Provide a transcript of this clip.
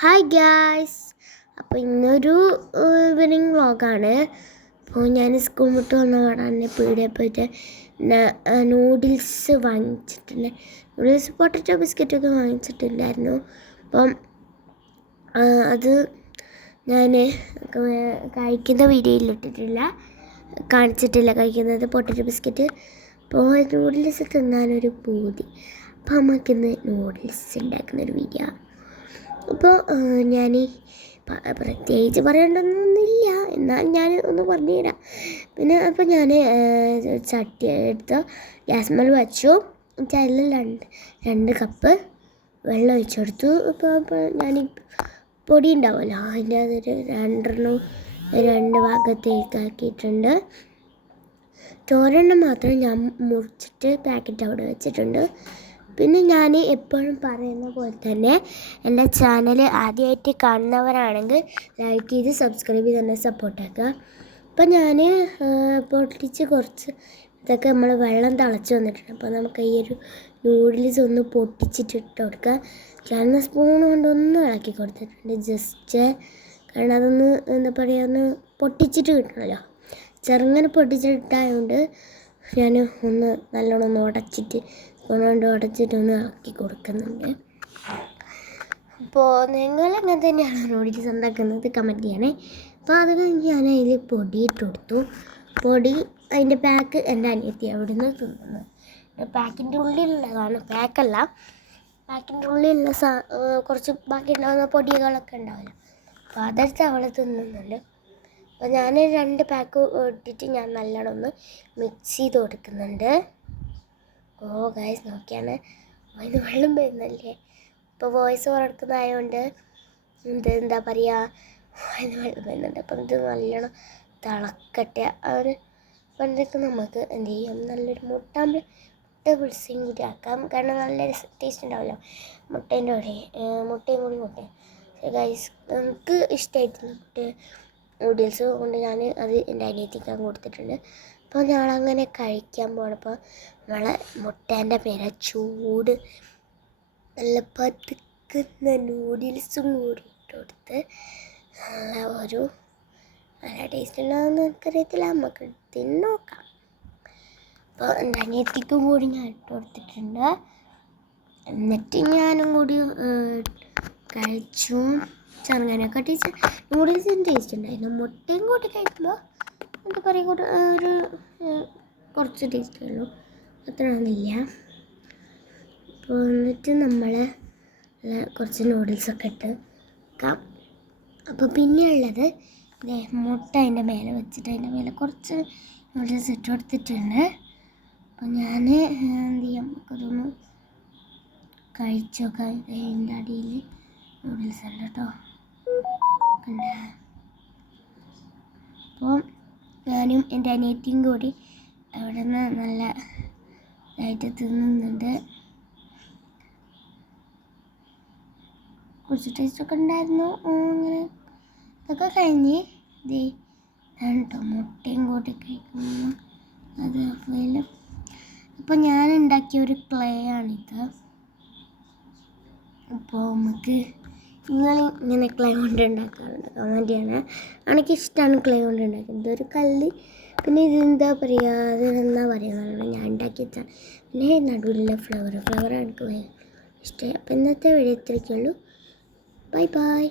Hi gas അപ്പോൾ ഇന്നൊരു evening വ്ളോഗാണ് അപ്പോൾ ഞാൻ സ്കൂൾ വിട്ട് വന്ന പാടാണ് പീടിയെ പോയിട്ട് നൂഡിൽസ് വാങ്ങിച്ചിട്ടുണ്ട് നൂഡിൽസ് പൊട്ടറ്റോ ബിസ്ക്കറ്റൊക്കെ വാങ്ങിച്ചിട്ടുണ്ടായിരുന്നു. അപ്പം അത് ഞാൻ കഴിക്കുന്ന വീഡിയോയിൽ ഇട്ടിട്ടില്ല. കാണിച്ചിട്ടില്ല കഴിക്കുന്നത് പൊട്ടറ്റോ ബിസ്ക്കറ്റ് അപ്പോൾ നൂഡിൽസ് തിന്നാനൊരു പൂതി. അപ്പോൾ നമുക്കിന്ന് നൂഡിൽസ് ഉണ്ടാക്കുന്നൊരു വീഡിയോ അപ്പോൾ ഞാൻ പ്രത്യേകിച്ച് പറയേണ്ടതൊന്നുമില്ല. എന്നാൽ ഞാൻ ഒന്ന് പറഞ്ഞുതരാം. പിന്നെ അപ്പോൾ ഞാൻ ചട്ടി എടുത്ത് ഗ്യാസ്മൽ വെച്ചു. വച്ചു അതിൽ രണ്ട് രണ്ട് കപ്പ് വെള്ളം ഒഴിച്ചെടുത്തു ഇപ്പോൾ അപ്പോൾ ഞാൻ പൊടി ഉണ്ടാവുമല്ലോ അതിന്റെ അതൊരു രണ്ടെണ്ണം രണ്ട് ഭാഗത്തേക്കാക്കിയിട്ടുണ്ട് ചോരെണ്ണം മാത്രം ഞാൻ മുറിച്ചിട്ട് പാക്കറ്റ് അവിടെ വെച്ചിട്ടുണ്ട്. പിന്നെ ഞാൻ എപ്പോഴും പറയുന്ന പോലെ തന്നെ എന്റെ ചാനൽ ആദ്യമായിട്ട് കാണുന്നവരാണെങ്കിൽ ലൈക്ക് ചെയ്ത് സബ്സ്ക്രൈബ് ചെയ്ത് തന്നെ സപ്പോർട്ടാക്കുക അപ്പം ഞാൻ പൊട്ടിച്ച് കുറച്ച് ഇതൊക്കെ നമ്മൾ വെള്ളം തിളച്ച് വന്നിട്ടുണ്ട്. അപ്പോൾ നമുക്ക് ഈ ഒരു നൂഡിൽസ് ഒന്ന് പൊട്ടിച്ചിട്ട് ഇട്ട് കൊടുക്കുക. ഞാൻ സ്പൂൺ കൊണ്ടൊന്ന് ഇളക്കി കൊടുത്തിട്ടുണ്ട്. ജസ്റ്റ് കാരണം അതൊന്ന് എന്താ പറയുക ഒന്ന് പൊട്ടിച്ചിട്ട് കിട്ടണമല്ലോ. ചെറുങ്ങനെ പൊട്ടിച്ചിട്ടായതുകൊണ്ട് ഞാൻ ഒന്ന് നല്ലോണം ഒന്ന് ഉടച്ചിട്ട് സ്പൂൺ അടച്ചിട്ട് ഉടച്ചിട്ട് ഒന്ന് ഇളക്കി കൊടുക്കുന്നുണ്ട്. അപ്പോൾ നിങ്ങൾ എങ്ങനെ തന്നെയാണ് നൂഡിൽസ് ഉണ്ടാക്കുന്നത് കമന്റ് ചെയ്യണേ. അപ്പോൾ അത് കഴിഞ്ഞ് ഞാൻ അതിൽ പൊടി ഇട്ട് കൊടുത്തു. പൊടി അതിന്റെ പാക്ക് എന്റെ അനിയത്തി അവിടെ നിന്ന് തിന്നുന്നു പാക്കിന്റെ ഉള്ളിലുള്ളതാണ്. പാക്കല്ല പാക്കിന്റെ ഉള്ളിലുള്ള സാ കുറച്ച് ബാക്കി ഉണ്ടാകുന്ന പൊടികളൊക്കെ ഉണ്ടാവില്ല. അപ്പോൾ അതെടുത്ത് അവൾ തിന്നുന്നുണ്ട്. അപ്പോൾ ഞാൻ രണ്ട് പാക്ക് ഇട്ടിട്ട് ഞാൻ നല്ലോണം ഒന്ന് മിക്സ് ചെയ്ത് കൊടുക്കുന്നുണ്ട്. ഓ ഗൈസ് നോക്കിയാണ്. അതിന് വെള്ളം വരുന്നല്ലേ? ഇപ്പോൾ വോയിസ് ഓർക്കുന്നതായതുകൊണ്ട് ഇത് എന്താ പറയുക അതിന് വെള്ളം വരുന്നുണ്ട്. അപ്പം ഇത് നല്ലോണം തിളക്കട്ടെ. ഒരു പണ്ടൊക്കെ നമുക്ക് എന്ത് ചെയ്യും? നല്ലൊരു മുട്ട മുട്ട പുളിസും കൂടി ആക്കാം. കാരണം നല്ല ടേസ്റ്റ് ഉണ്ടാവില്ല മുട്ടേന്റെ കൂടെ മുട്ടയും കൂടി മുട്ടയും ഗൈസ് എനിക്ക് ഇഷ്ടമായിട്ടില്ല മുട്ട നൂഡിൽസ് കൊണ്ട് ഞാൻ അത് എന്റെ അനിയത്തിക്കാൻ കൊടുത്തിട്ടുണ്ട്. അപ്പോൾ ഞങ്ങളങ്ങനെ കഴിക്കാൻ പോണപ്പോൾ നമ്മളെ മുട്ടേന്റെ പേരെ ചൂട് നല്ല പതുക്കുന്ന നൂഡിൽസും കൂടി ഇട്ട് കൊടുത്ത് നല്ല ഒരു നല്ല ടേസ്റ്റ് ഉണ്ടാകുന്ന എനിക്കറിയത്തില്ല നമുക്ക് തിന്ന് നോക്കാം. അപ്പോൾ ധനിയത്തിക്കും കൂടി ഞാൻ ഇട്ട് കൊടുത്തിട്ടുണ്ട് എന്നിട്ട് ഞാനും കൂടി കഴിച്ചു. ചങ്ങനൊക്കെ ടേസ്റ്റ് നൂഡിൽസിന് ടേസ്റ്റ് ഉണ്ടായിരുന്നു. മുട്ടയും കൂട്ടി കഴിക്കുമ്പോൾ എന്താ പറയുക ഒരു കുറച്ച് ടേസ്റ്റ് ഉള്ളൂ. അത്ര ഒന്നുമില്ല അപ്പോൾ എന്നിട്ട് നമ്മൾ കുറച്ച് നൂഡിൽസൊക്കെ ഇട്ട് വെക്കാം. അപ്പോൾ പിന്നെയുള്ളത് ഇതേ മുട്ട അതിന്റെ മേലെ വെച്ചിട്ട് അതിന്റെ മേലെ കുറച്ച് നൂഡിൽസ് ഇട്ട് കൊടുത്തിട്ടുണ്ട്. അപ്പോൾ ഞാൻ എന്ത് ചെയ്യാം നമുക്കതൊന്ന് കഴിച്ചു നോക്കാം അതിന്റെ അടിയിൽ നൂഡിൽസ് ഉണ്ട് കേട്ടോ. അപ്പോൾ ഞാനും എന്റെ അനിയത്തിയും കൂടി അവിടെ നിന്ന് നല്ല ഇതായിട്ട് തിന്നുന്നുണ്ട്. കുറച്ച് ടേസ്റ്റൊക്കെ ഉണ്ടായിരുന്നു. അങ്ങനെ ഇതൊക്കെ കഴിഞ്ഞ് ഞാൻ കേട്ടോ മുട്ടയും കൂട്ടി കഴിക്കുന്നു അത് അതിൽ അപ്പോൾ ഞാൻ ഉണ്ടാക്കിയ ഒരു ക്ലേ ആണിത്. അപ്പോൾ നമുക്ക് നിങ്ങൾ ഇങ്ങനെ ക്ലേ കൊണ്ട് ഉണ്ടാക്കാറുണ്ട് കമന്റ് ചെയ്യണേ. എനിക്ക് ഇഷ്ടമാണ് ക്ലേ കൊണ്ട് ഉണ്ടാക്കുന്നത് ഒരു കല്ല് പിന്നെ ഇത് എന്താ പറയുക അത് പറയുന്നത് ഞാൻ ഉണ്ടാക്കി വെച്ചാൽ പിന്നെ നടുവിലുള്ള ഫ്ലവർ ഫ്ലവർ എനിക്ക് ഇഷ്ടമായി അപ്പം ഇന്നത്തെ വീഡിയോ ഇത്രയൊക്കെയുള്ളൂ. Bye bye